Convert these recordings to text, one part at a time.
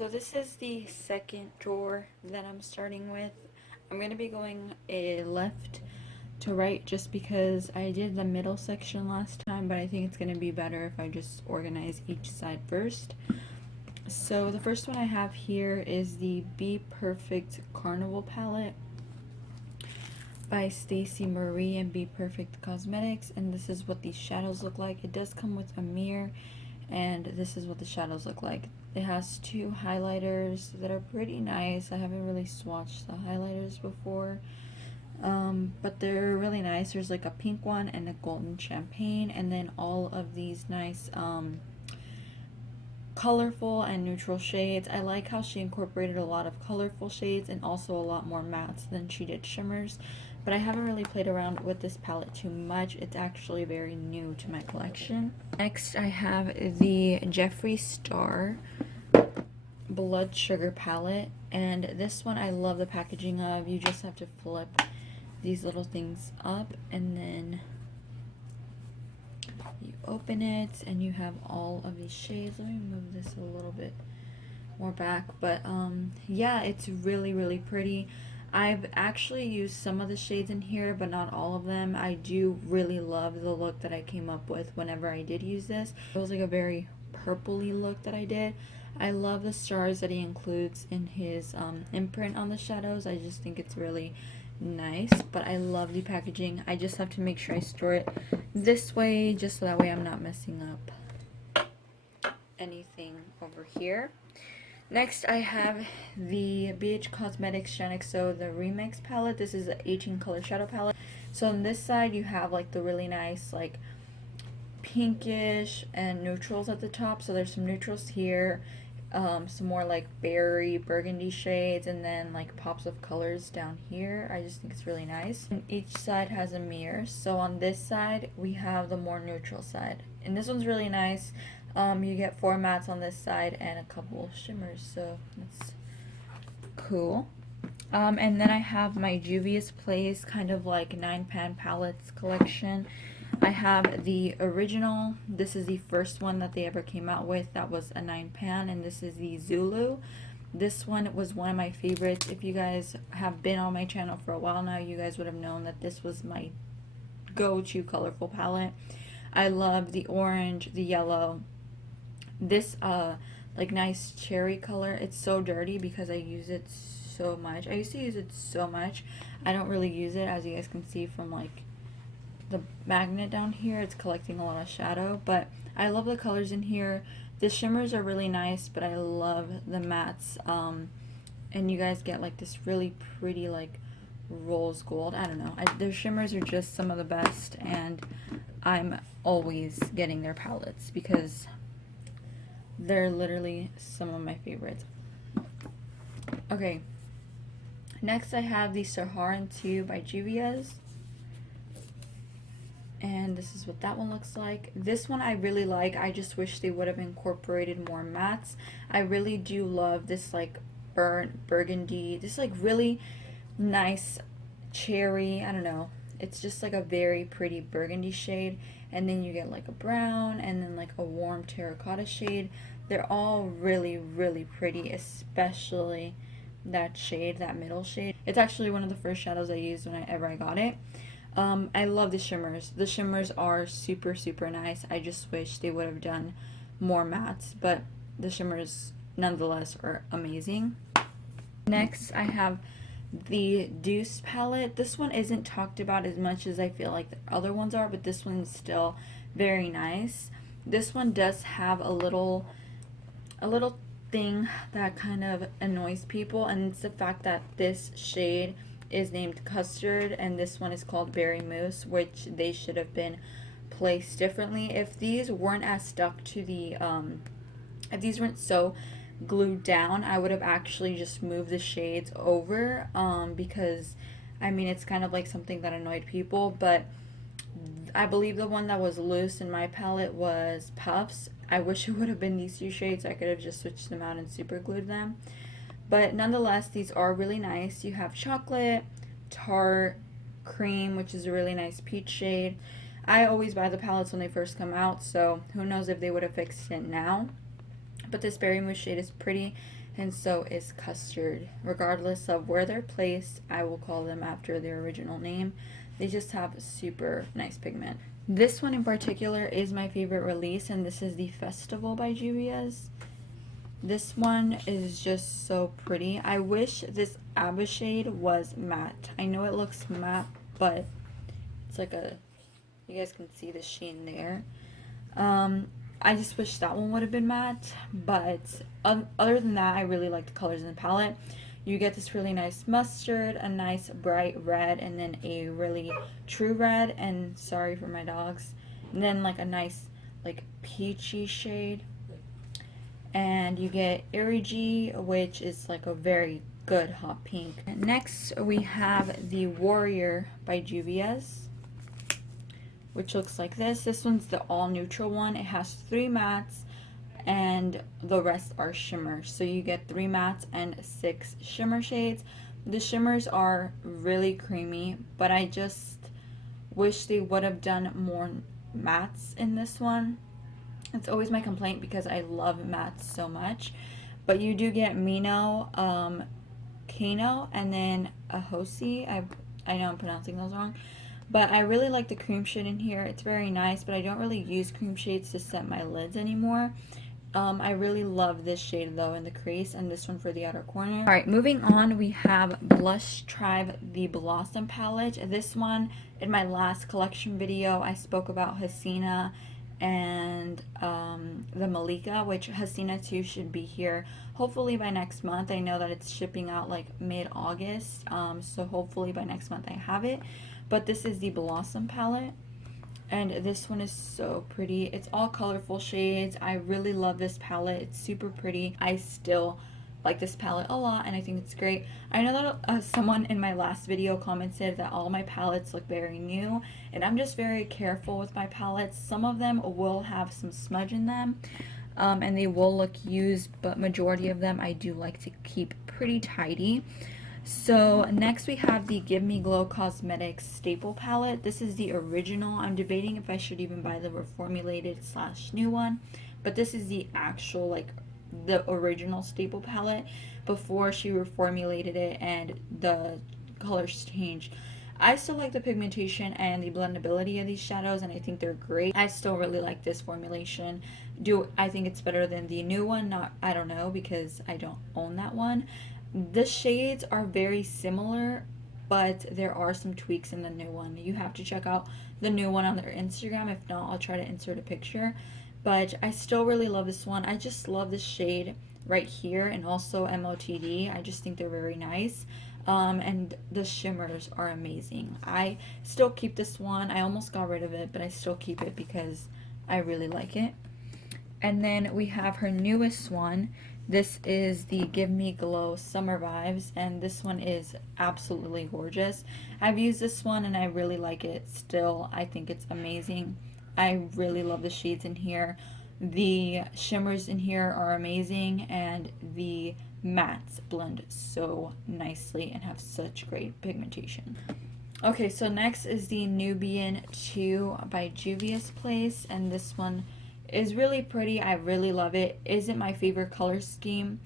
So this is the second drawer that I'm starting with. I'm going to be going a left to right just because I did the middle section last time, but I think it's going to be better if I just organize each side first. So the first one I have here is the Be Perfect Carnival palette by Stacey Marie and Be Perfect Cosmetics, and this is what these shadows look like. It does come with a mirror, and this is what the shadows look like. It has two highlighters that are pretty nice. I haven't really swatched the highlighters before, but they're really nice. There's like a pink one and a golden champagne, and then all of these nice colorful and neutral shades. I like how she incorporated a lot of colorful shades and also a lot more mattes than she did shimmers, but I haven't really played around with this palette too much. It's actually very new to my collection. Next I have the Jeffree Star Blood Sugar palette, and this one I love the packaging of. You just have to flip these little things up and then you open it and you have all of these shades. Let me move this a little bit more back, but yeah, it's really pretty. I've actually used some of the shades in here, but not all of them. I do really love the look that I came up with whenever I did use this. It was like a very purpley look that I did. I love the stars that he includes in his imprint on the shadows. I just think it's really nice, but I love the packaging. I just have to make sure I store it this way, just so that way I'm not messing up anything over here. Next I have the BH Cosmetics Genic So the Remix palette. This is an 18 color shadow palette. So on this side you have like the really nice like pinkish and neutrals at the top. So there's some neutrals here, some more like berry burgundy shades, and then like pops of colors down here. I just think it's really nice. And each side has a mirror. So on this side we have the more neutral side, and this one's really nice. You get 4 mattes on this side and a couple shimmers, so that's cool. And then I have my Dubious Plays kind of like 9-pan palettes collection. I have the original. This is the first one that they ever came out with that was a 9-pan, and this is the Zulu. This one was one of my favorites. If you guys have been on my channel for a while now, you guys would have known that this was my go-to colorful palette. I love the orange, the yellow, this like nice cherry color. It's so dirty because I use it so much. I used to use it so much. I don't really use it, as you guys can see from like the magnet down here. It's collecting a lot of shadow, but I love the colors in here. The shimmers are really nice, but I love the mattes, and you guys get like this really pretty like rose gold. I don't know, their shimmers are just some of the best, and I'm always getting their palettes because they're literally some of my favorites. Okay, next I have the Saharan 2 by Dubious, and this is what that one looks like. This one I really like. I just wish they would have incorporated more mattes. I really do love this like burnt burgundy, this like really nice cherry, I don't know, it's just like a very pretty burgundy shade, and then you get like a brown and then like a warm terracotta shade. They're all really pretty, especially that shade, that middle shade. It's actually one of the first shadows I used whenever I got it. I love the shimmers. The shimmers are super nice. I just wish they would have done more mattes, but the shimmers nonetheless are amazing. Next I have the Deuce Palette. This one isn't talked about as much as I feel like the other ones are, but this one's still very nice. This one does have a little thing that kind of annoys people, and it's the fact that this shade is named Custard and this one is called Berry Mousse, which they should have been placed differently. If these weren't as stuck to the if these weren't so glued down, I would have actually just moved the shades over, because I mean it's kind of like something that annoyed people. But I believe the one that was loose in my palette was Puffs. I wish it would have been these 2 shades. I could have just switched them out and super glued them, but nonetheless these are really nice. You have chocolate, tart, cream, which is a really nice peach shade. I always buy the palettes when they first come out, so who knows if they would have fixed it now. But this berry mousse shade is pretty, and so is Custard. Regardless of where they're placed, I will call them after their original name. They just have super nice pigment. This one in particular is my favorite release, and this is the Festival by Dubious. This one is just so pretty. I wish this Abba shade was matte. I know it looks matte, but it's like a, you guys can see the sheen there. I just wish that one would have been matte, but other than that, I really like the colors in the palette. You get this really nice mustard, a nice bright red, and then a really true red, and sorry for my dogs, and then like a nice like peachy shade. And you get Irigi, which is like a very good hot pink. And next we have the Warrior by Dubious, which looks like this. This one's the all neutral one. It has 3 mattes and the rest are shimmers. So you get 3 mattes and 6 shimmer shades. The shimmers are really creamy, but I just wish they would have done more mattes in this one. It's always my complaint because I love mattes so much. But you do get Mino, Kano, and then Ahosi. I know I'm pronouncing those wrong. But I really like the cream shade in here. It's very nice, but I don't really use cream shades to set my lids anymore. I really love this shade though in the crease, and this one for the outer corner. Alright, moving on, we have Blush Tribe, the Blossom palette. This one, in my last collection video, I spoke about Hasina and the Malika, which Hasina 2 should be here hopefully by next month. I know that it's shipping out like mid-August, so hopefully by next month I have it. But this is the Blossom palette, and this one is so pretty. It's all colorful shades. I really love this palette. It's super pretty. I still like this palette a lot, and I think it's great. I know that someone in my last video commented that all my palettes look very new, and I'm just very careful with my palettes. Some of them will have some smudge in them, and they will look used, but majority of them I do like to keep pretty tidy. So next we have the Give Me Glow Cosmetics Staple Palette. This is the original. I'm debating if I should even buy the reformulated / new one, but this is the actual, like, the original staple palette before she reformulated it and the colors changed. I still like the pigmentation and the blendability of these shadows, and I think they're great. I still really like this formulation. I think it's better than the new one? I don't know, because I don't own that one. The shades are very similar, but there are some tweaks in the new one. You have to check out the new one on their Instagram. If not, I'll try to insert a picture. But I still really love this one. I just love this shade right here, and also MOTD. I just think they're very nice. And the shimmers are amazing. I still keep this one. I almost got rid of it, but I still keep it because I really like it. And then we have her newest one. This is the Give Me Glow Summer Vibes, and this one is absolutely gorgeous. I've used this one and I really like it still. I think it's amazing. I really love the shades in here. The shimmers in here are amazing, and the mattes blend so nicely and have such great pigmentation. Okay, so next is the Nubian 2 by Juvia's Place, and this one is really pretty. I really love it. Is it my favorite color scheme?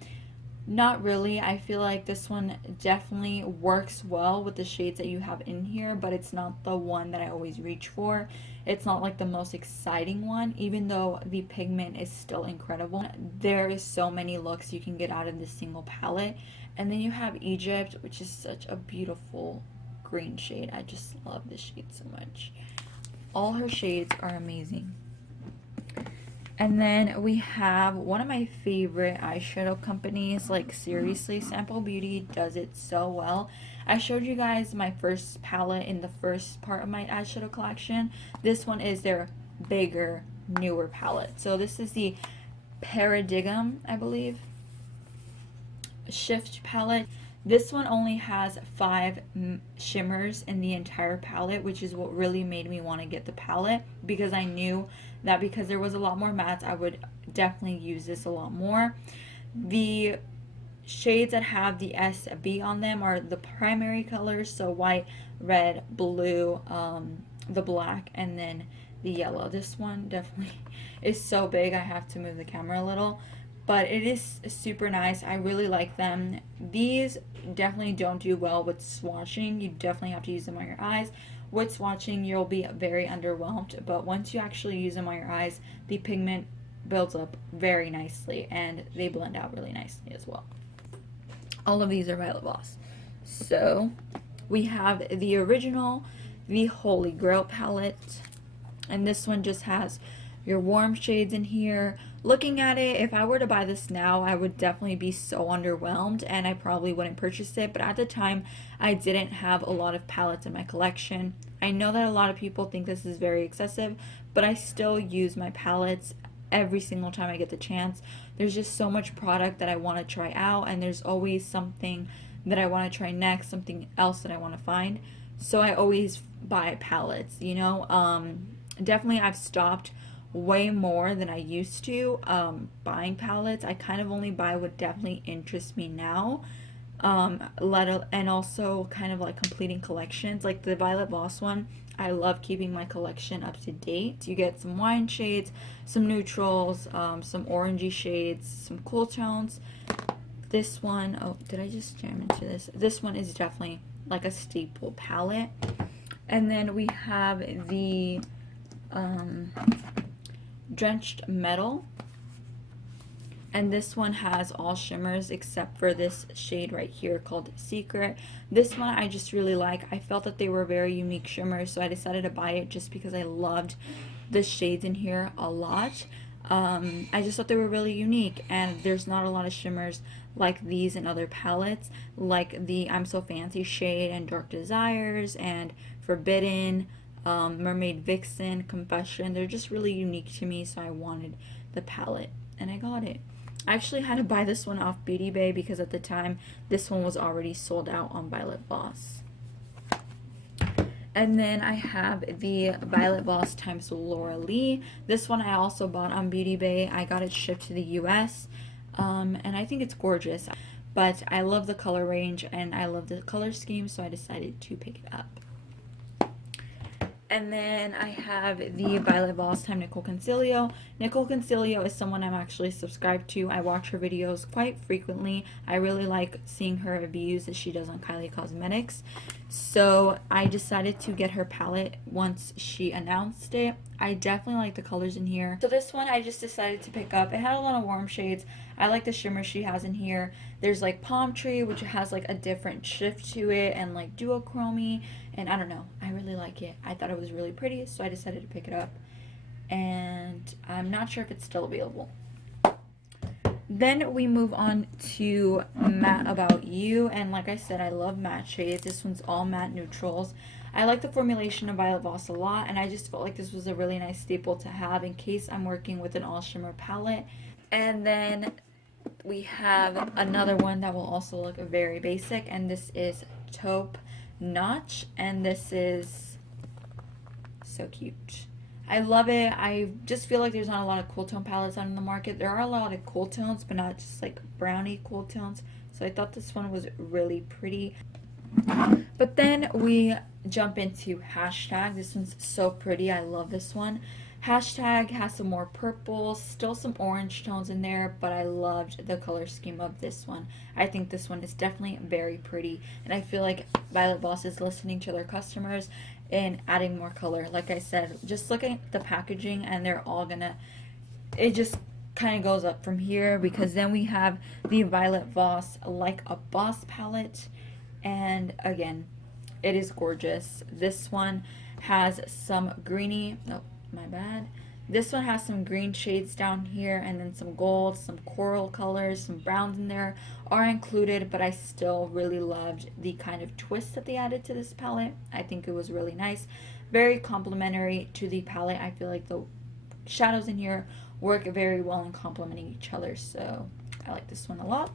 Not really. I feel like this one definitely works well with the shades that you have in here, but it's not the one that I always reach for. It's not like the most exciting one, even though the pigment is still incredible. There is so many looks you can get out of this single palette. And then you have Egypt, which is such a beautiful green shade. I just love this shade so much. All her shades are amazing. And then we have one of my favorite eyeshadow companies. Like, seriously, Sample Beauty does it so well. I showed you guys my first palette in the first part of my eyeshadow collection. This one is their bigger, newer palette. So this is the Paradigm, I believe, Shift palette. This one only has 5 shimmers in the entire palette, which is what really made me want to get the palette, because I knew that because there was a lot more mattes, I would definitely use this a lot more. The shades that have the SB on them are the primary colors, so white, red, blue, the black, and then the yellow. This one definitely is so big I have to move the camera a little, but it is super nice. I really like them. These definitely don't do well with swatching. You definitely have to use them on your eyes. With swatching, you'll be very underwhelmed, but once you actually use them on your eyes, the pigment builds up very nicely and they blend out really nicely as well. All of these are Violet Voss. So we have the original, the Holy Grail palette, and this one just has your warm shades in here. Looking at it, if I were to buy this now, I would definitely be so underwhelmed and I probably wouldn't purchase it, but at the time I didn't have a lot of palettes in my collection. I know that a lot of people think this is very excessive, but I still use my palettes every single time I get the chance. There's just so much product that I want to try out, and there's always something that I want to try next, something else that I want to find. So I always buy palettes, you know. Definitely I've stopped way more than I used to buying palettes. I kind of only buy what definitely interests me now. And also kind of like completing collections, like the Violet Voss one. I love keeping my collection up to date. You get some wine shades, some neutrals, some orangey shades, some cool tones. This one, oh, did I just jam into this? This one is definitely like a staple palette. And then we have the Drenched Metal. And this one has all shimmers except for this shade right here called Secret. This one I just really like. I felt that they were very unique shimmers, so I decided to buy it just because I loved the shades in here a lot. I just thought they were really unique, and there's not a lot of shimmers like these in other palettes, like the I'm So Fancy shade and Dark Desires and Forbidden, Mermaid Vixen, Confession. They're just really unique to me, so I wanted the palette and I got it. I actually had to buy this one off Beauty Bay because at the time this one was already sold out on Violet Voss. And then I have the Violet Voss times Laura Lee. This one I also bought on Beauty Bay. I got it shipped to the US, and I think it's gorgeous. But I love the color range and I love the color scheme, so I decided to pick it up. And then I have the Violet Voss time Nicole Concilio. Nicole Concilio is someone I'm actually subscribed to. I watch her videos quite frequently. I really like seeing her reviews that she does on Kylie Cosmetics. So I decided to get her palette once she announced it. I definitely like the colors in here. So this one I just decided to pick up. It had a lot of warm shades. I like the shimmer she has in here. There's like Palm Tree, which has like a different shift to it, and like duochrome. And I don't know, I really like it. I thought it was really pretty, so I decided to pick it up. And I'm not sure if it's still available. Then we move on to Matte About You. And like I said, I love matte shades. This one's all matte neutrals. I like the formulation of Violet Voss a lot, and I just felt like this was a really nice staple to have in case I'm working with an all shimmer palette. And then we have another one that will also look very basic, and this is Taupe Knotch, and this is so cute. I love it. I just feel like there's not a lot of cool tone palettes on the market. There are a lot of cool tones, but not just like brownie cool tones. So I thought this one was really pretty. But then we jump into Hashtag. This one's so pretty. I love this one. Hashtag has some more purples, still some orange tones in there, but I loved the color scheme of this one. I think this one is definitely very pretty, and I feel like Violet Voss is listening to their customers and adding more color. Like I said, just look at the packaging and they're all gonna, it just kind of goes up from here, because then we have the Violet Voss Like a Boss palette, and again, it is gorgeous. This one has some greeny, no, my bad. This one has some green shades down here, and then some gold, some coral colors, some browns in there are included, but I still really loved the kind of twist that they added to this palette. I think it was really nice. Very complimentary to the palette. I feel like the shadows in here work very well in complementing each other, so I like this one a lot.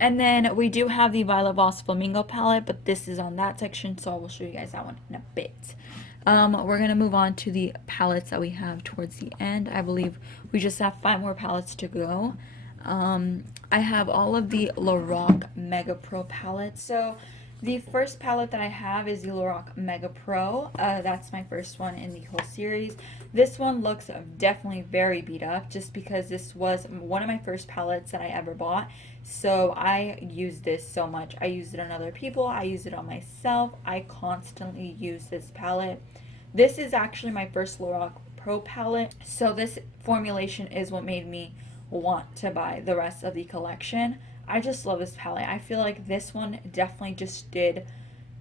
And then we do have the Violet Voss Flamingo palette, but this is on that section, so I will show you guys that one in a bit. We're going to move on to the palettes that we have towards the end. I believe we just have 5 more palettes to go. I have all of the Lorac Mega Pro palettes. So The first palette that I have is the Lorac Mega Pro. That's my first one in the whole series. This one looks definitely very beat up just because this was one of my first palettes that I ever bought. So I use this so much. I use it on other people. I use it on myself. I constantly use this palette. This is actually my first Lorac Pro palette. So this formulation is what made me want to buy the rest of the collection. I just love this palette. I feel like this one definitely just did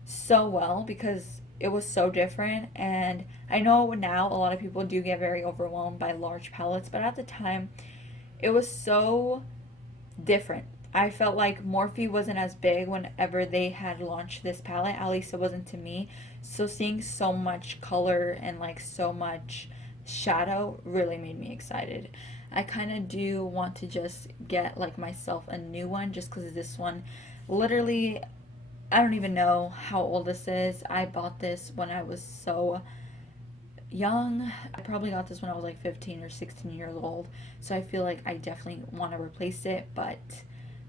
so well because it was so different. And I know now a lot of people do get very overwhelmed by large palettes, but at the time it was so different. I felt like Morphe wasn't as big whenever they had launched this palette, at least it wasn't to me. So seeing so much color and like so much shadow really made me excited. I kind of do want to just get like myself a new one just because this one literally, I don't even know how old this is. I bought this when I was so young. I probably got this when I was like 15 or 16 years old. So I feel like I definitely want to replace it, but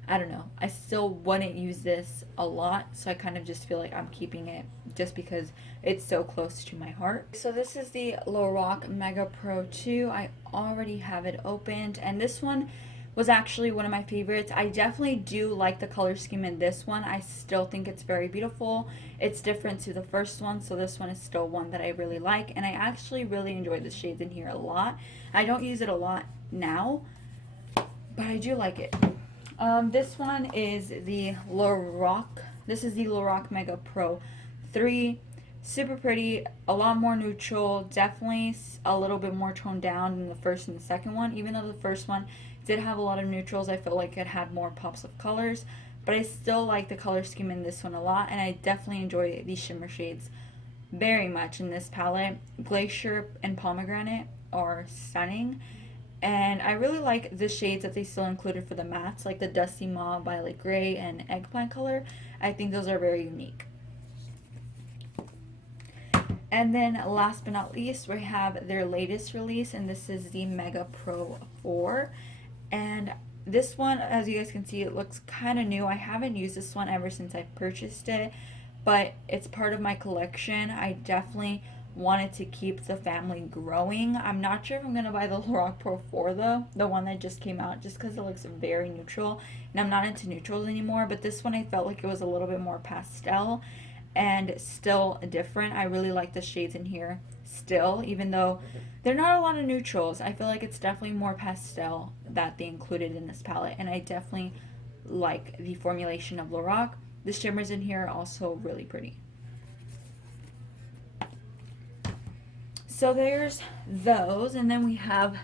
I don't know. I still wouldn't use this a lot, so I kind of just feel like I'm keeping it just because it's so close to my heart. So this is the Lorac Mega Pro 2. I already have it opened, and this one was actually one of my favorites. I definitely do like the color scheme in this one. I still think it's very beautiful. It's different to the first one, so this one is still one that I really like, and I actually really enjoy the shades in here a lot. I don't use it a lot now, but I do like it. This one is the Lorac. This is the Lorac Mega Pro 3. Super pretty, a lot more neutral, definitely a little bit more toned down than the first and the second one. Even though the first one did have a lot of neutrals, I felt like it had more pops of colors. But I still like the color scheme in this one a lot, and I definitely enjoy these shimmer shades very much in this palette. Glacier and Pomegranate are stunning. And I really like the shades that they still included for the mattes, like the Dusty Mauve, Violet Gray, and Eggplant color. I think those are very unique. And then last but not least, we have their latest release, and this is the Mega Pro 4. And this one, as you guys can see, it looks kind of new. I haven't used this one ever since I purchased it, but it's part of my collection. I definitely wanted to keep the family growing. I'm not sure if I'm going to buy the Lorac Pro 4 though, the one that just came out, just because it looks very neutral, and I'm not into neutrals anymore. But this one I felt like it was a little bit more pastel and still different. I really like the shades in here still, even though they're not a lot of neutrals. I feel like it's definitely more pastel that they included in this palette, and I definitely like the formulation of Lorac. The shimmers in here are also really pretty. So there's those, and then we have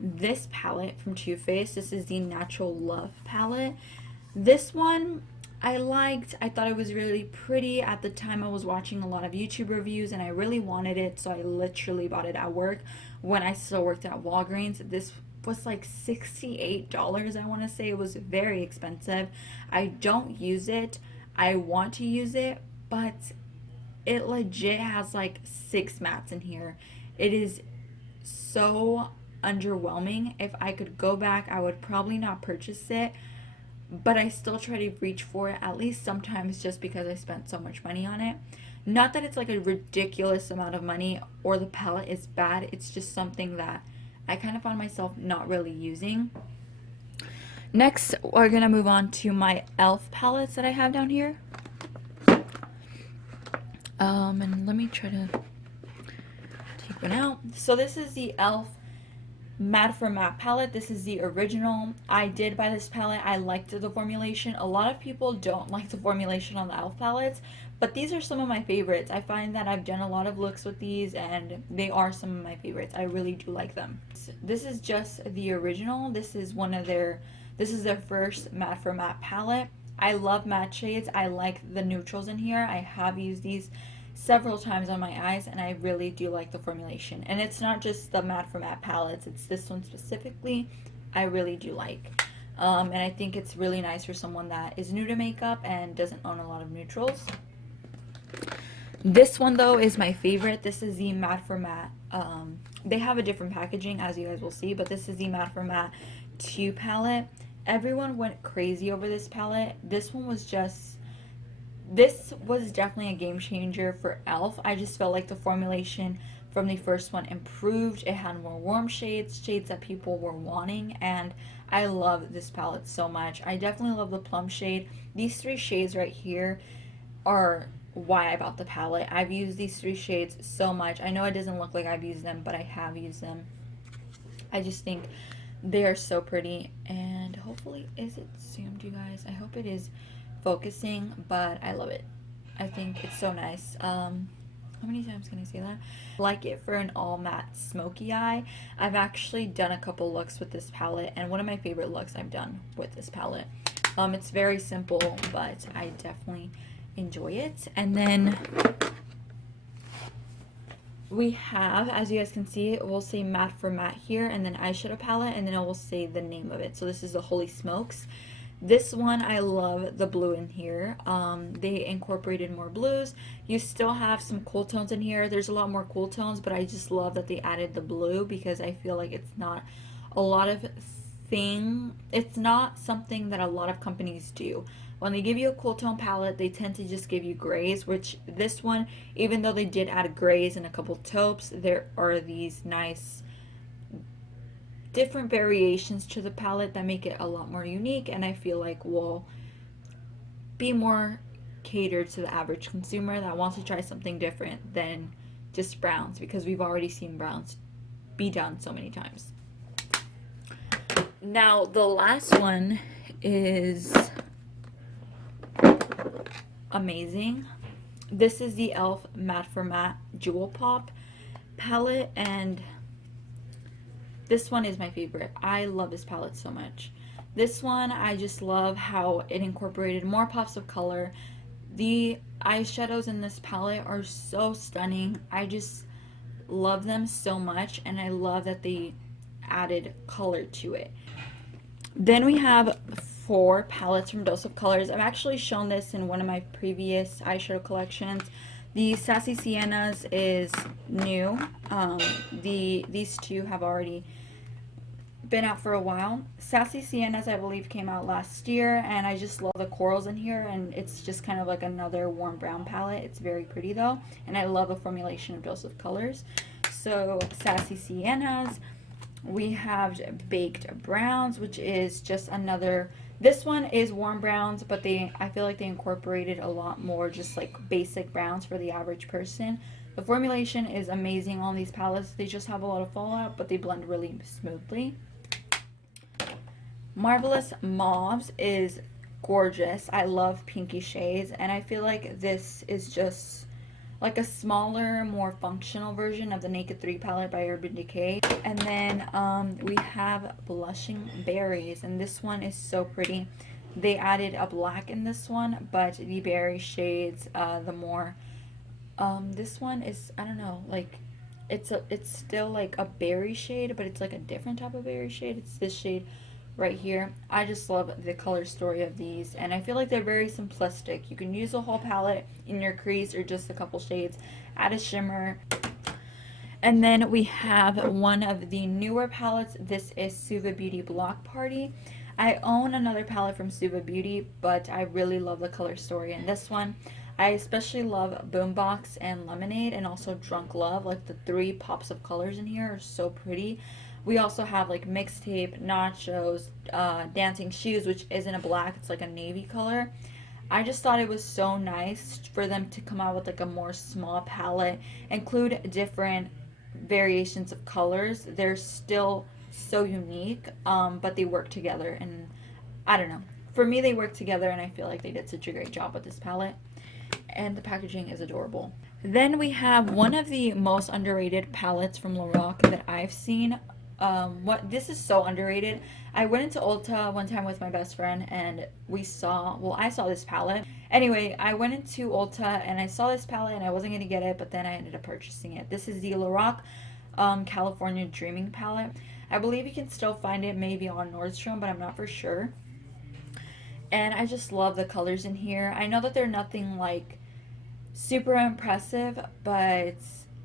this palette from Too Faced. This is the Natural Love palette. This one I liked. I thought it was really pretty. At the time I was watching a lot of YouTube reviews and I really wanted it, so I literally bought it at work when I still worked at Walgreens. This was like $68, I want to say. It was very expensive. I don't use it. I want to use it, but it legit has like 6 mattes in here. It is so underwhelming. If I could go back, I would probably not purchase it, but I still try to reach for it at least sometimes just because I spent so much money on it. Not that it's like a ridiculous amount of money or the palette is bad. It's just something that I kind of find myself not really using. Next, we're gonna move on to my e.l.f. palettes that I have down here. And let me try to take one out. So this is the e.l.f. Matte for Matte palette. This is the original. I did buy this palette. I liked the formulation. A lot of people don't like the formulation on the e.l.f. palettes, but these are some of my favorites. I find that I've done a lot of looks with these and they are some of my favorites. I really do like them. This is just the original. This is their first Matte for Matte palette. I love matte shades. I like the neutrals in here. I have used these several times on my eyes and I really do like the formulation. And it's not just the Matte for Matte palettes, it's this one specifically I really do like. And I think it's really nice for someone that is new to makeup and doesn't own a lot of neutrals. This one though is my favorite. This is the Matte for Matte. They have a different packaging as you guys will see, but this is the Matte for Matte 2 palette. Everyone went crazy over this palette. This one was just This was definitely a game changer for e.l.f. I just felt like the formulation from the first one improved. It had more warm shades, shades that people were wanting, and I love this palette so much. I definitely love the plum shade. These three shades right here are why I bought the palette. I've used these three shades so much. I know it doesn't look like I've used them, but I have used them. I just think they are so pretty, and hopefully, is it zoomed, you guys? I hope it is focusing, but I love it. I think it's so nice. How many times can I say that? I like it for an all matte smoky eye. I've actually done a couple looks with this palette, and one of my favorite looks I've done with this palette. It's very simple, but I definitely enjoy it. And then we have, as you guys can see, it will say matte for matte here, and then eyeshadow palette, and then it will say the name of it. So this is the Holy Smokes. This one, I love the blue in here. They incorporated more blues. You still have some cool tones in here. There's a lot more cool tones, but I just love that they added the blue because I feel like it's not a lot of it's not something that a lot of companies do. When they give you a cool tone palette, they tend to just give you grays, which this one, even though they did add grays and a couple taupes, there are these nice different variations to the palette that make it a lot more unique, and I feel like will be more catered to the average consumer that wants to try something different than just browns, because we've already seen browns be done so many times. Now the last one is amazing. This is the e.l.f. Matte for Matte Jewel Pop palette, and this one is my favorite. I love this palette so much. This one, I just love how it incorporated more pops of color. The eyeshadows in this palette are so stunning. I just love them so much, and I love that they added color to it. Then we have 4 palettes from Dose of Colors. I've actually shown this in one of my previous eyeshadow collections. The Sassy Siennas is new. These two have already been out for a while. Sassy Siennas, I believe, came out last year, and I just love the corals in here, and it's just kind of like another warm brown palette. It's very pretty though, and I love a formulation of Dose of Colors. So Sassy Siennas. We have Baked Browns, which is just another, this one is warm browns, but I feel like they incorporated a lot more just like basic browns for the average person. The formulation is amazing on these palettes. They just have a lot of fallout, but they blend really smoothly. Marvelous Mauves is gorgeous. I love pinky shades, and I feel like this is just like a smaller, more functional version of the Naked 3 palette by Urban Decay. And then we have Blushing Berries, and this one is so pretty. They added a black in this one, but the berry shades, the more this one is, I don't know, like it's still like a berry shade, but it's like a different type of berry shade. It's this shade right here. I just love the color story of these, and I feel like they're very simplistic. You can use a whole palette in your crease or just a couple shades, add a shimmer. And then we have one of the newer palettes. This is Suva Beauty Block Party. I own another palette from Suva Beauty, but I really love the color story in this one. I especially love Boombox and Lemonade, and also Drunk Love. Like the 3 pops of colors in here are so pretty. We also have like Mixtape, Nachos, Dancing Shoes, which isn't a black, it's like a navy color. I just thought it was so nice for them to come out with like a more small palette, include different variations of colors. They're still so unique, but they work together, and I don't know. For me, they work together, and I feel like they did such a great job with this palette. And the packaging is adorable. Then we have one of the most underrated palettes from Lorac that I've seen. This is so underrated. I went into Ulta one time with my best friend, and I saw this palette. Anyway, I went into Ulta and I saw this palette, and I wasn't going to get it, but then I ended up purchasing it. This is the Lorac California Dreaming palette. I believe you can still find it maybe on Nordstrom, but I'm not for sure. And I just love the colors in here. I know that they're nothing like super impressive, but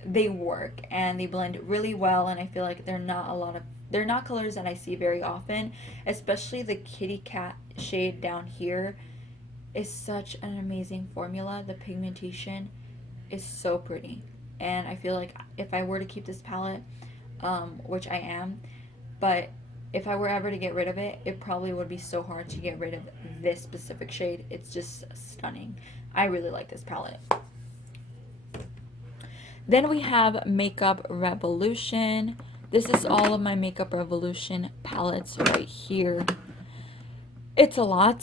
they work and they blend really well, and I feel like they're not colors that I see very often, especially the kitty cat shade down here is such an amazing formula. The pigmentation is so pretty. And I feel like if I were to keep this palette, which I am, but if I were ever to get rid of it, it probably would be so hard to get rid of this specific shade. It's just stunning. I really like this palette. Then we have Makeup Revolution. This is all of my Makeup Revolution palettes right here. It's a lot.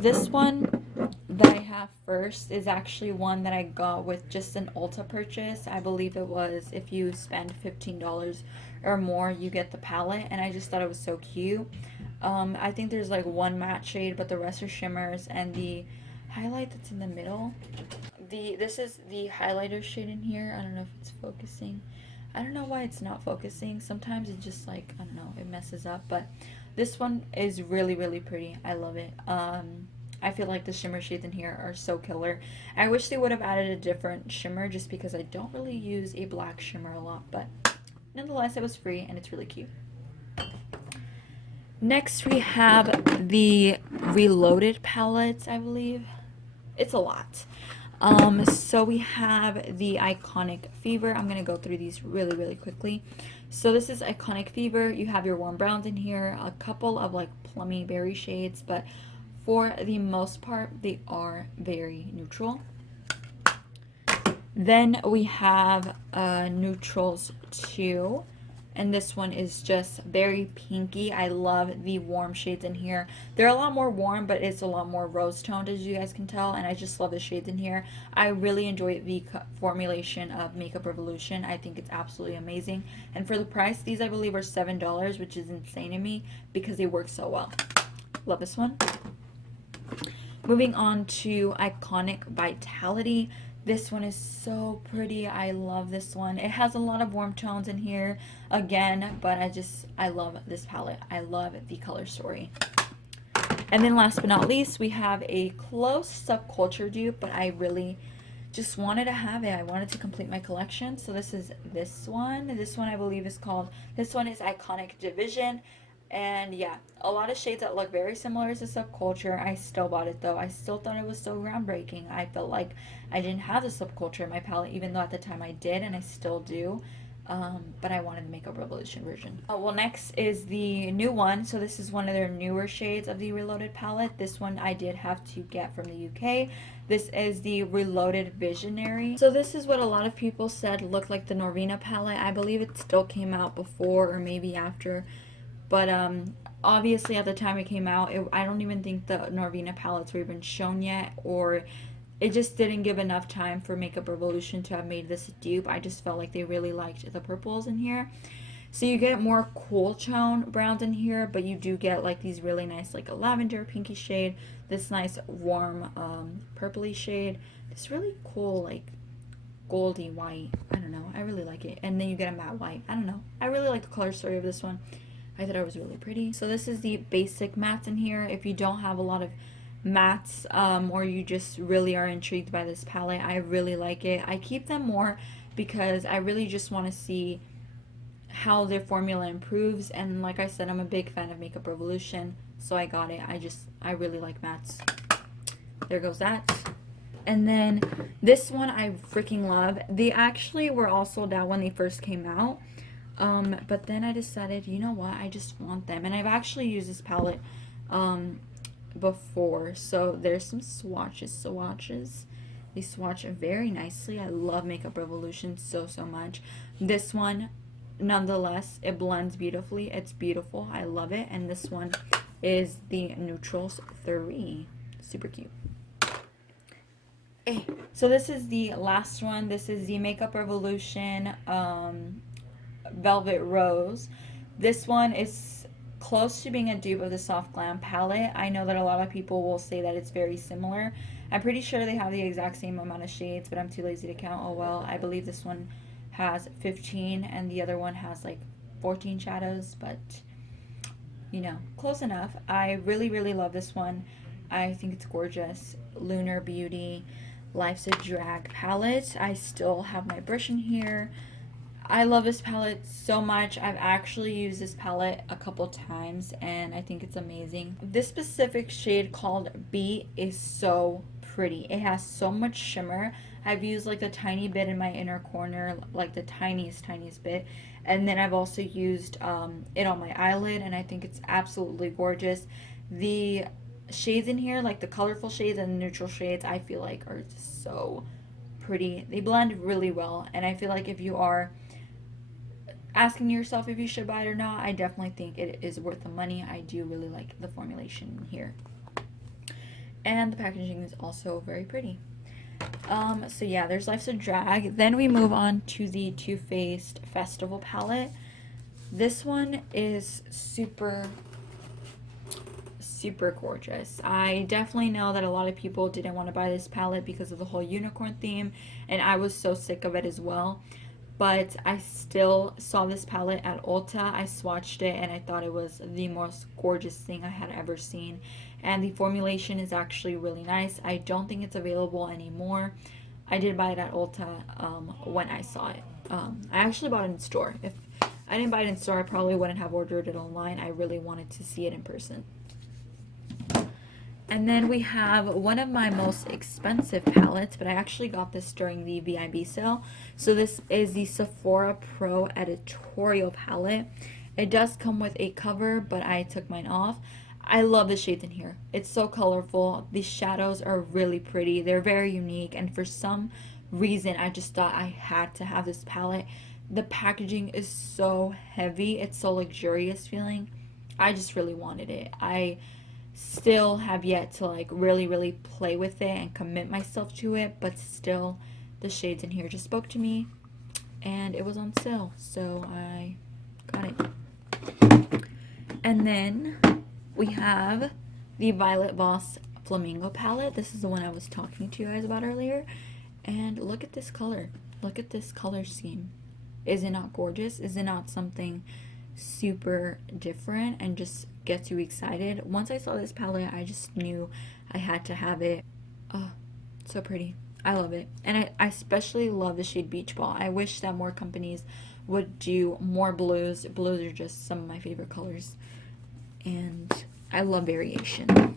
This one that I have first is actually one that I got with just an Ulta purchase. I believe it was if you spend $15 or more, you get the palette, and I just thought it was so cute. I think there's like one matte shade, but the rest are shimmers, and the highlight that's in the middle, this is the highlighter shade in here. I don't know if it's focusing. I don't know why it's not focusing. Sometimes it just like, I don't know, it messes up, but this one is really, really pretty. I love it. I feel like the shimmer shades in here are so killer. I wish they would have added a different shimmer just because I don't really use a black shimmer a lot, but nonetheless, it was free and it's really cute. Next, we have the Reloaded palettes, I believe. It's a lot. So we have the Iconic Fever. I'm going to go through these really, really quickly. So this is Iconic Fever. You have your warm browns in here, a couple of like plummy berry shades, but for the most part, they are very neutral. Then we have Neutrals 2. And this one is just very pinky. I love the warm shades in here. They're a lot more warm, but it's a lot more rose toned, as you guys can tell. And I just love the shades in here. I really enjoy the formulation of Makeup Revolution. I think it's absolutely amazing. And for the price, these I believe are $7, which is insane to me because they work so well. Love this one. Moving on to Iconic Vitality. This one is so pretty. I love this one. It has a lot of warm tones in here again, but I love this palette. I love the color story. And then last but not least, we have a close Subculture dupe, but I really just wanted to have it. I wanted to complete my collection. So this is this one. This one I believe is called, this one is Iconic Division. And yeah, a lot of shades that look very similar to Subculture. I still bought it though. I still thought it was so groundbreaking. I felt like I didn't have the Subculture in my palette, even though at the time I did, and I still do. But I wanted the Makeup Revolution version. Well, next is the new one. So this is one of their newer shades of the Reloaded palette. This one I did have to get from the UK. This is the Reloaded Visionary. So this is what a lot of people said looked like the Norvina palette. I believe it still came out before or maybe after. But obviously at the time it came out, I don't even think the Norvina palettes were even shown yet, or it just didn't give enough time for Makeup Revolution to have made this a dupe. I just felt like they really liked the purples in here. So you get more cool tone browns in here, but you do get like these really nice like a lavender pinky shade, this nice warm purpley shade, this really cool like goldy white. I don't know. I really like it. And then you get a matte white. I don't know. I really like the color story of this one. I thought it was really pretty. So this is the basic mattes in here. If you don't have a lot of mattes or you just really are intrigued by this palette, I really like it. I keep them more because I really just want to see how their formula improves. And like I said, I'm a big fan of Makeup Revolution, so I got it. I really like mattes. There goes that. And then this one I freaking love. They actually were all sold out when they first came out. But then I decided, you know what, I just want them. And I've actually used this palette before. So there's some swatches. They swatch very nicely. I love Makeup Revolution so much. This one, nonetheless, it blends beautifully. It's beautiful. I love it. And this one is the Neutrals 3. Super cute. Hey, so this is the last one. This is the Makeup Revolution Velvet Rose. This one is close to being a dupe of the Soft Glam palette. I know that a lot of people will say that it's very similar. I'm pretty sure they have the exact same amount of shades, but I'm too lazy to count. Oh well. I believe this one has 15 and the other one has like 14 shadows, but you know, close enough. I really love this one. I think it's gorgeous. Lunar Beauty Life's a Drag palette. I still have my brush in here. I love this palette so much. I've actually used this palette a couple times and I think it's amazing. This specific shade called B is so pretty. It has so much shimmer. I've used like the tiny bit in my inner corner, like the tiniest bit, and then I've also used it on my eyelid, and I think it's absolutely gorgeous. The shades in here, like the colorful shades and the neutral shades, I feel like are just so pretty. They blend really well, and I feel like if you are asking yourself if you should buy it or not, I definitely think it is worth the money. I do really like the formulation here. And the packaging is also very pretty. So yeah, there's Life's a Drag. Then we move on to the Too Faced Festival palette. This one is super gorgeous. I definitely know that a lot of people didn't want to buy this palette because of the whole unicorn theme, and I was so sick of it as well. But I still saw this palette at Ulta. I swatched it and I thought it was the most gorgeous thing I had ever seen. And the formulation is actually really nice. I don't think it's available anymore. I did buy it at Ulta when I saw it. I actually bought it in store. If I didn't buy it in store, I probably wouldn't have ordered it online. I really wanted to see it in person. And then we have one of my most expensive palettes, but I actually got this during the VIB sale. So this is the Sephora Pro Editorial Palette. It does come with a cover, but I took mine off. I love the shades in here. It's so colorful. The shadows are really pretty. They're very unique, and for some reason, I just thought I had to have this palette. The packaging is so heavy. It's so luxurious feeling. I just really wanted it. I still have yet to like really play with it and commit myself to it, but still the shades in here just spoke to me, and it was on sale, so I got it. And then we have the Violet Voss Flamingo palette. This is the one I was talking to you guys about earlier, and look at this color. Look at this color scheme. Is it not gorgeous? Is it not something super different and just gets you excited? Once I saw this palette, I just knew I had to have it. Oh, so pretty. I love it. And I especially love the shade Beach Ball. I wish that more companies would do more blues. Blues are just some of my favorite colors, and I love variation.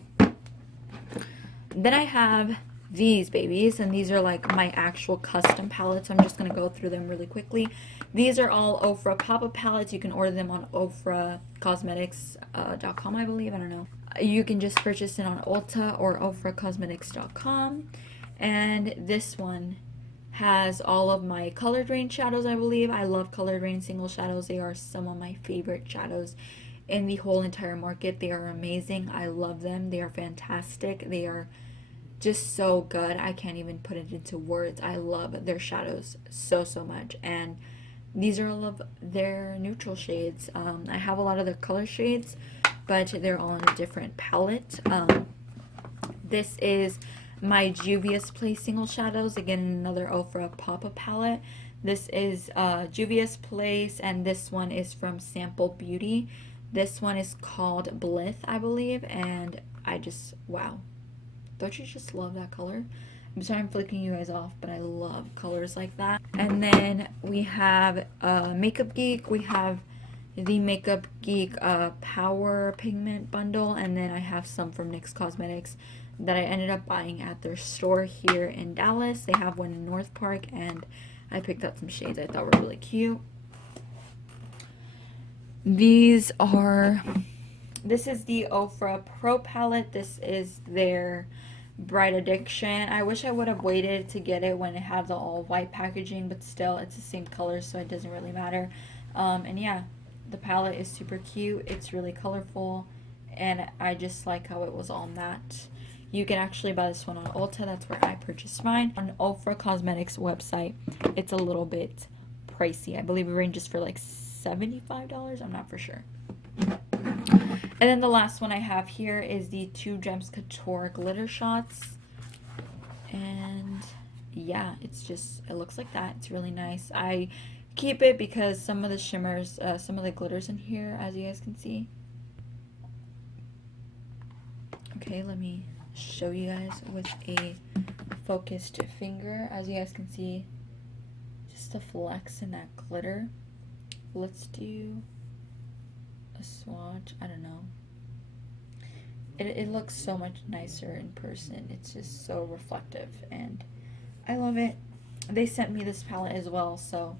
Then I have these babies, and these are like my actual custom palettes. I'm just going to go through them really quickly. These are all Oprah pop-up palettes. You can order them on oprahcosmetics.com, I believe. I don't know. You can just purchase it on Ulta or oprahcosmetics.com. And this one has all of my colored rain shadows, I believe. I love colored rain single shadows. They are some of my favorite shadows in the whole entire market. They are amazing. I love them. They are fantastic. They are just so good. I can't even put it into words. I love their shadows so much, and these are all of their neutral shades. I have a lot of their color shades, but they're all in a different palette. This is my Dubious Play single shadows, again another Oprah pop-up palette. This is Dubious Place, and this one is from Sample Beauty. This one is called Blith, I believe, and I just, wow. Don't you just love that color? I'm sorry I'm flicking you guys off, but I love colors like that. And then we have Makeup Geek. We have the Makeup Geek Power Pigment Bundle, and then I have some from NYX Cosmetics that I ended up buying at their store here in Dallas. They have one in North Park, and I picked up some shades I thought were really cute. This is the Oprah Pro Palette. This is their Bright Addiction. I wish I would have waited to get it when it had the all white packaging, but still it's the same color, so it doesn't really matter. And yeah, the palette is super cute. It's really colorful, and I just like how it was all matte. You can actually buy this one on Ulta. That's where I purchased mine. On Oprah Cosmetics website, it's a little bit pricey. I believe it ranges for like $75. I'm not for sure. And then the last one I have here is the Two Gems Couture Glitter Shots. And yeah, it's just, it looks like that. It's really nice. I keep it because some of the shimmers, some of the glitters in here, as you guys can see. Okay, let me show you guys with a focused finger. As you guys can see, just wants to flex in that glitter. Let's do a swatch. I don't know. It looks so much nicer in person. It's just so reflective and I love it. They sent me this palette as well, so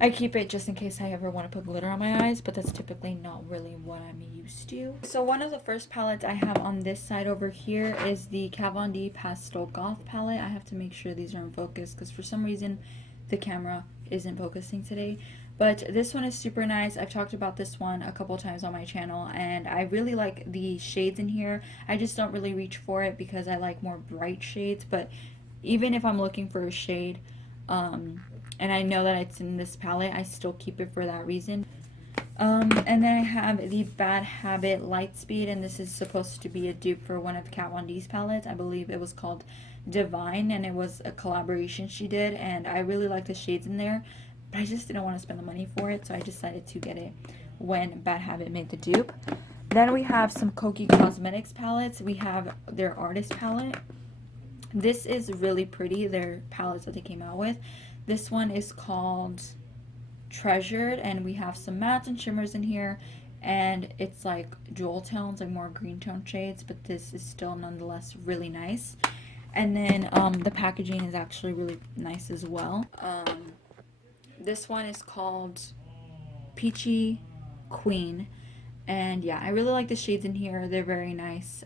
I keep it just in case I ever want to put glitter on my eyes, but that's typically not really what I'm used to. So one of the first palettes I have on this side over here is the Kat Von D Pastel Goth palette. I have to make sure these are in focus because for some reason the camera isn't focusing today. But this one is super nice. I've talked about this one a couple times on my channel, and I really like the shades in here. I just don't really reach for it because I like more bright shades, but even if I'm looking for a shade, and I know that it's in this palette, I still keep it for that reason. And then I have the Bad Habit Lightspeed, and this is supposed to be a dupe for one of Kat Von D's palettes. I believe it was called Divine, and it was a collaboration she did, and I really like the shades in there, but I just didn't want to spend the money for it, so I decided to get it when Bad Habit made the dupe. Then we have some Kokie Cosmetics palettes. We have their Artist palette. This is really pretty, their palettes that they came out with. This one is called Treasured, and we have some mattes and shimmers in here, and it's like jewel tones, like more green tone shades, but this is still nonetheless really nice. And then the packaging is actually really nice as well. This one is called Peachy Queen, and yeah, I really like the shades in here. They're very nice.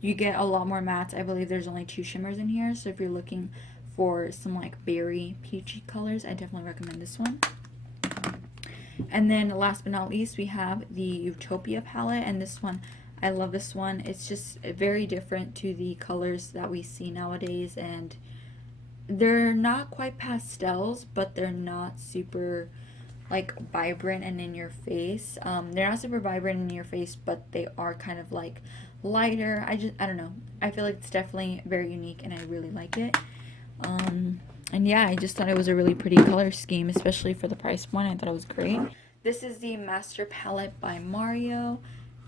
You get a lot more mattes. I believe there's only 2 shimmers in here, so if you're looking for some like berry peachy colors, I definitely recommend this one. And then last but not least, we have the Utopia palette, and this one, I love this one. It's just very different to the colors that we see nowadays, and they're not quite pastels, but they're not super like vibrant and in your face. They're not super vibrant in your face, but they are kind of like lighter. I don't know. I feel like it's definitely very unique, and I really like it. And yeah, I just thought it was a really pretty color scheme, especially for the price point. I thought it was great. This is the Master Palette by Mario.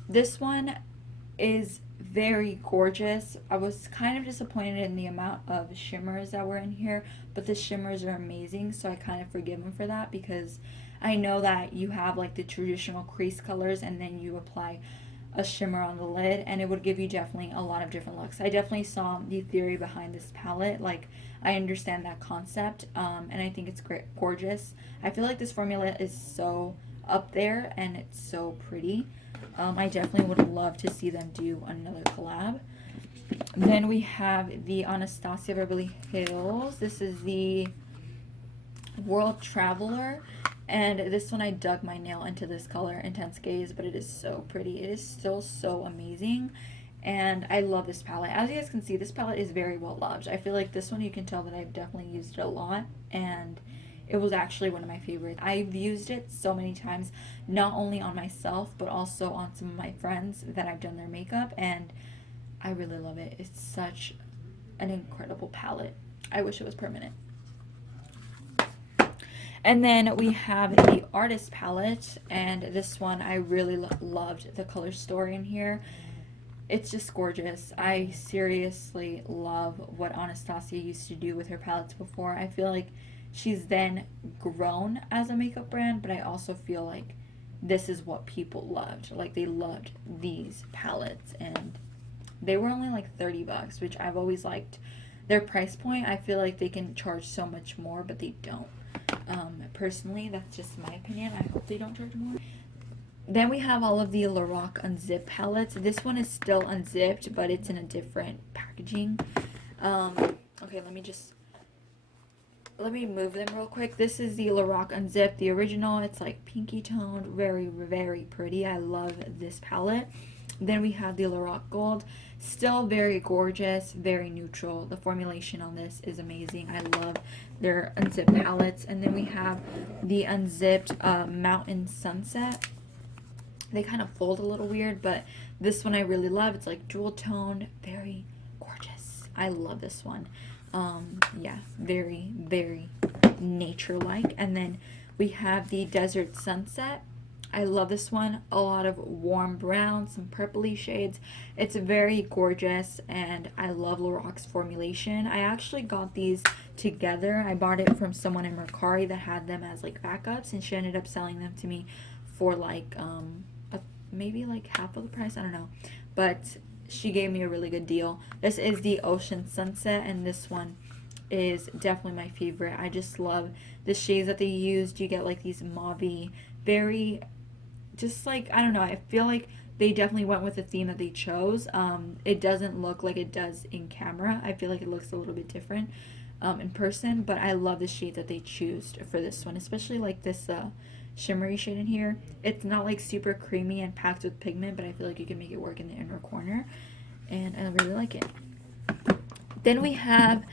This one is very gorgeous. I was kind of disappointed in the amount of shimmers that were in here, but the shimmers are amazing, so I kind of forgive them for that because I know that you have like the traditional crease colors and then you apply a shimmer on the lid, and it would give you definitely a lot of different looks. I definitely saw the theory behind this palette. Like, I understand that concept, and I think it's great, gorgeous. I feel like this formula is so up there, and it's so pretty. I definitely would love to see them do another collab. Then we have the Anastasia Beverly Hills. This is the World Traveler. And this one, I dug my nail into this color, Intense Gaze, but it is so pretty. It is still so amazing, and I love this palette. As you guys can see, this palette is very well loved. I feel like this one, you can tell that I've definitely used it a lot, and it was actually one of my favorites. I've used it so many times, not only on myself, but also on some of my friends that I've done their makeup, and I really love it. It's such an incredible palette. I wish it was permanent. And then we have the Artist palette, and this one I really loved the color story in here. It's just gorgeous. I seriously love what Anastasia used to do with her palettes before. I feel like she's then grown as a makeup brand, but I also feel like this is what people loved. Like, they loved these palettes, and they were only like 30 bucks, which I've always liked their price point. I feel like they can charge so much more, but they don't. Personally, that's just my opinion. I hope they don't charge more. Then we have all of the Lorac Unzipped palettes. This one is still unzipped, but it's in a different packaging. Okay, let me move them real quick. This is the Lorac Unzipped, the original. It's like pinky toned, very, very pretty. I love this palette. Then we have the Lorac Gold, still very gorgeous, very neutral. The formulation on this is amazing. I love their unzipped palettes. And then we have the unzipped Mountain Sunset. They kind of fold a little weird, but this one I really love. It's like jewel toned, very gorgeous. I love this one. Yeah, very, very nature-like. And then we have the Desert Sunset. I love this one. A lot of warm brown, some purpley shades. It's very gorgeous, and I love Lorac's formulation. I actually got these together. I bought it from someone in Mercari that had them as like backups, and she ended up selling them to me for like maybe like half of the price, I don't know, but she gave me a really good deal. This is the Ocean Sunset, and this one is definitely my favorite. I just love the shades that they used. You get like these mauvey, very just like, I don't know, I feel like they definitely went with the theme that they chose. It doesn't look like it does in camera. I feel like it looks a little bit different in person, but I love the shade that they choose for this one, especially like this shimmery shade in here. It's not like super creamy and packed with pigment, but I feel like you can make it work in the inner corner, and I really like it. Then we have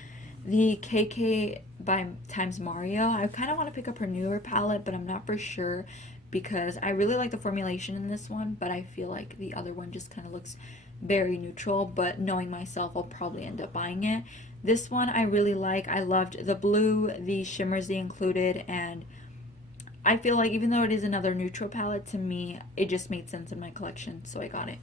the KK by times Mario. I kind of want to pick up her newer palette, but I'm not for sure because I really like the formulation in this one, but I feel like the other one just kind of looks very neutral, but knowing myself, I'll probably end up buying it. This one I really like. I loved the blue, the shimmers they included, and I feel like even though it is another neutral palette, to me, it just made sense in my collection, so I got it.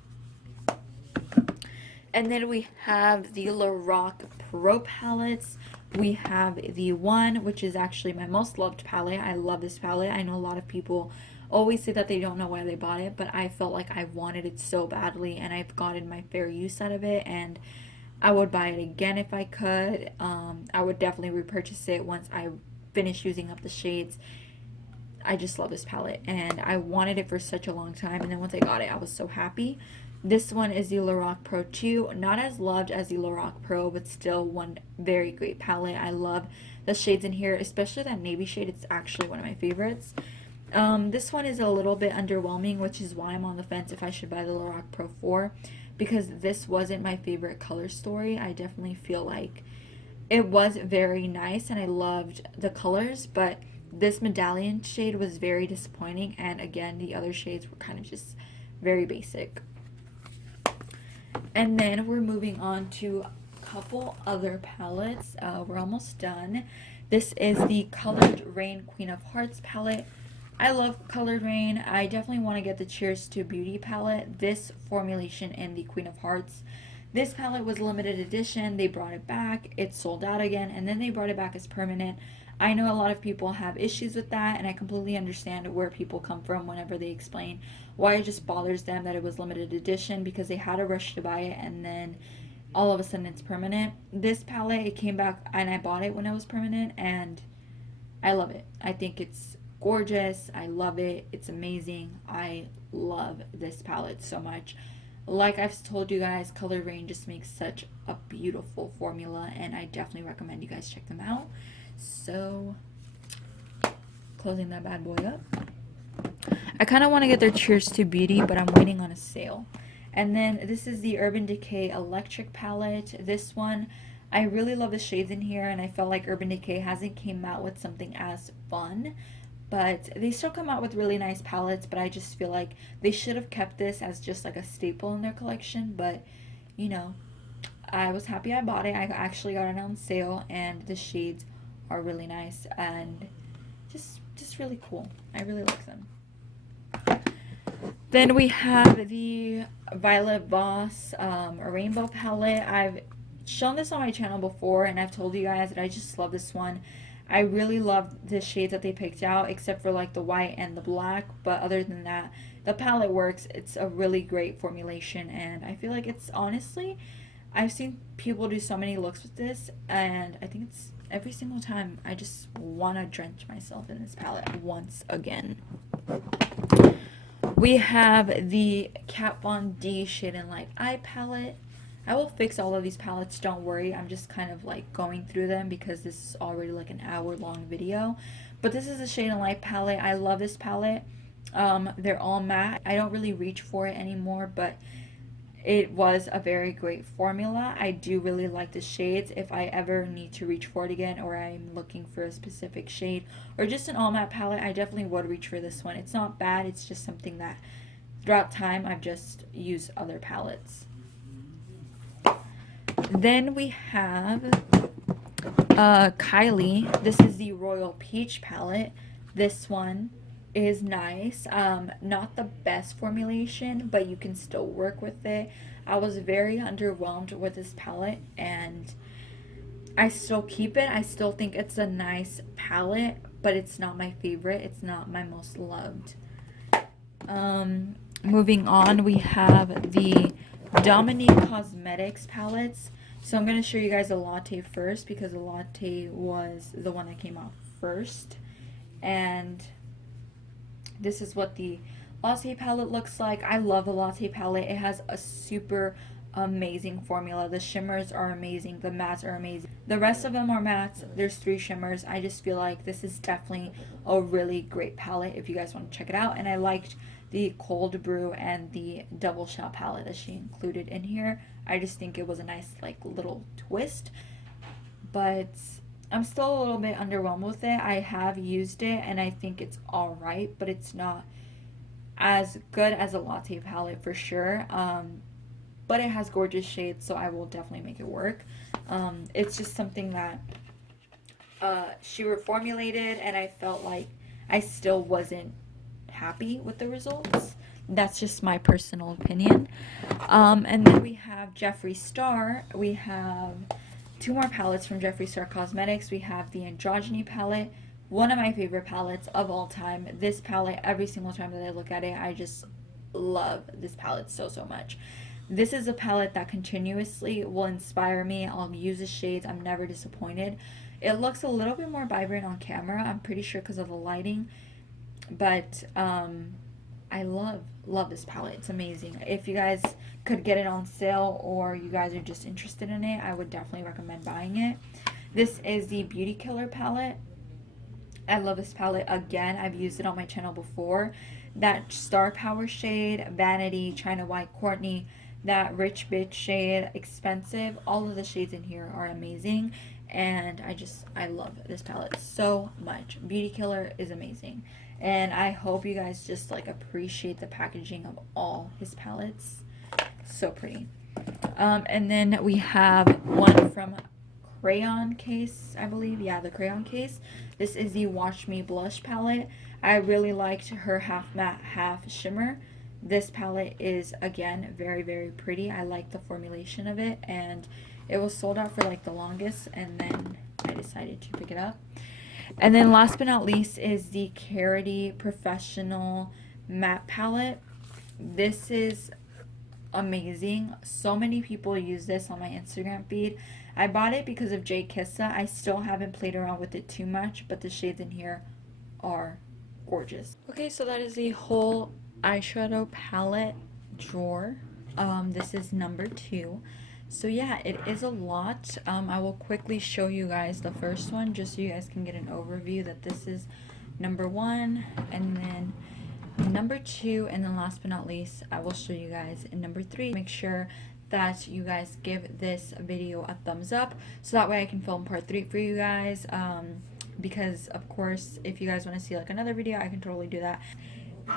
And then we have the Lorac Pro Palettes. We have the one, which is actually my most loved palette. I love this palette. I know a lot of people always say that they don't know why they bought it, but I felt like I wanted it so badly, and I've gotten my fair use out of it, and I would buy it again if I could. I would definitely repurchase it once I finish using up the shades. I just love this palette, and I wanted it for such a long time, and then once I got it, I was so happy. This one is the Lorac Pro 2, not as loved as the Lorac Pro, but still one very great palette. I love the shades in here, especially that navy shade. It's actually one of my favorites. This one is a little bit underwhelming, which is why I'm on the fence if I should buy the Lorac Pro 4, because this wasn't my favorite color story. I definitely feel like it was very nice, and I loved the colors, but this medallion shade was very disappointing, and again, the other shades were kind of just very basic. And then we're moving on to a couple other palettes. We're almost done. This is the Colored Raine Queen of Hearts palette. I love Colored Raine. I definitely want to get the Cheers to Beauty palette. This formulation in the Queen of Hearts. This palette was limited edition. They brought it back. It sold out again, and then they brought it back as permanent. I know a lot of people have issues with that, and I completely understand where people come from whenever they explain why it just bothers them that it was limited edition, because they had a rush to buy it and then all of a sudden it's permanent. This palette, it came back and I bought it when it was permanent, and I love it. I think it's gorgeous. I love it. It's amazing. I love this palette so much. Like I've told you guys, Colored Raine just makes such a beautiful formula, and I definitely recommend you guys check them out. So, closing that bad boy up. I kind of want to get their Cheers to Beauty, but I'm waiting on a sale. And then this is the Urban Decay Electric palette. This one, I really love the shades in here, and I felt like Urban Decay hasn't came out with something as fun. But they still come out with really nice palettes, but I just feel like they should have kept this as just like a staple in their collection. But, you know, I was happy I bought it. I actually got it on sale, and the shades are really nice and just really cool. I really like them. Then we have the Violet Voss Rainbow palette. I've shown this on my channel before, and I've told you guys that I just love this one. I really love the shades that they picked out, except for like the white and the black, but other than that, the palette works. It's a really great formulation, and I feel like it's honestly, I've seen people do so many looks with this, and I think it's every single time I just want to drench myself in this palette once again. We have the Kat Von D Shade and Light Eye palette. I will fix all of these palettes, don't worry. I'm just kind of like going through them because this is already like an hour-long video. But this is the Shade and Light palette. I love this palette. They're all matte. I don't really reach for it anymore, but it was a very great formula. I do really like the shades. If I ever need to reach for it again, or I'm looking for a specific shade or just an all matte palette, I definitely would reach for this one. It's not bad. It's just something that throughout time I've just used other palettes. Then we have Kylie. This is the Royal Peach palette. This one is nice. Not the best formulation, but you can still work with it. I was very underwhelmed with this palette, and I still keep it. I still think it's a nice palette, but it's not my favorite. It's not my most loved. Moving on, we have the Dominique Cosmetics palettes. So I'm going to show you guys a latte first because the latte was the one that came out first. And this is what the latte palette looks like. I love the latte palette. It has a super amazing formula. The shimmers are amazing. The mattes are amazing. The rest of them are mattes. There's 3 shimmers. I just feel like this is definitely a really great palette if you guys want to check it out. And I liked the cold brew and the double shot palette that she included in here. I just think it was a nice like little twist. But I'm still a little bit underwhelmed with it. I have used it and I think it's alright, but it's not as good as a latte palette for sure. But it has gorgeous shades, so I will definitely make it work. It's just something that she reformulated, and I felt like I still wasn't happy with the results. That's just my personal opinion. And then we have Jeffree Star. We have 2 more palettes from Jeffree Star Cosmetics. We have the Androgyny palette, one of my favorite palettes of all time. This palette, every single time that I look at it, I just love this palette so much. This is a palette that continuously will inspire me. I'll use the shades. I'm never disappointed. It looks a little bit more vibrant on camera, I'm pretty sure because of the lighting. But I love this palette. It's amazing. If you guys could get it on sale or you guys are just interested in it, I would definitely recommend buying it. This is the Beauty Killer palette. I love this palette. Again, I've used it on my channel before. That Star Power shade, Vanity, China White, Courtney, that Rich Bitch shade, Expensive, all of the shades in here are amazing, and I love this palette so much. Beauty Killer is amazing, and I hope you guys just like appreciate the packaging of all his palettes. So pretty. And then we have one from Crayon Case, I believe. Yeah, the Crayon Case. This is the Watch Me Blush palette. I really liked her half matte, half shimmer. This palette is, again, very pretty. I like the formulation of it, and it was sold out for like the longest, and then I decided to pick it up. And then last but not least is the Carity Professional Matte Palette. This is amazing. So many people use this on my Instagram feed. I bought it because of Jay Kissa. I still haven't played around with it too much, but the shades in here are gorgeous. Okay, so that is the whole eyeshadow palette drawer. This is number 2. So yeah, it is a lot. I will quickly show you guys the first one just so you guys can get an overview that this is number 1, and then number 2, and then last but not least, I will show you guys in number 3. Make sure that you guys give this video a thumbs up so that way I can film part 3 for you guys, because of course if you guys want to see like another video, I can totally do that.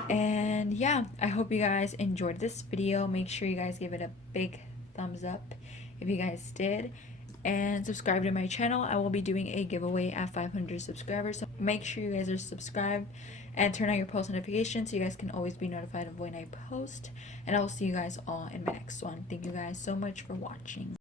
And yeah, I hope you guys enjoyed this video. Make sure you guys give it a big thumbs up if you guys did, and subscribe to my channel. I will be doing a giveaway at 500 subscribers, so make sure you guys are subscribed and turn on your post notifications so you guys can always be notified of when I post. And I will see you guys all in my next one. Thank you guys so much for watching.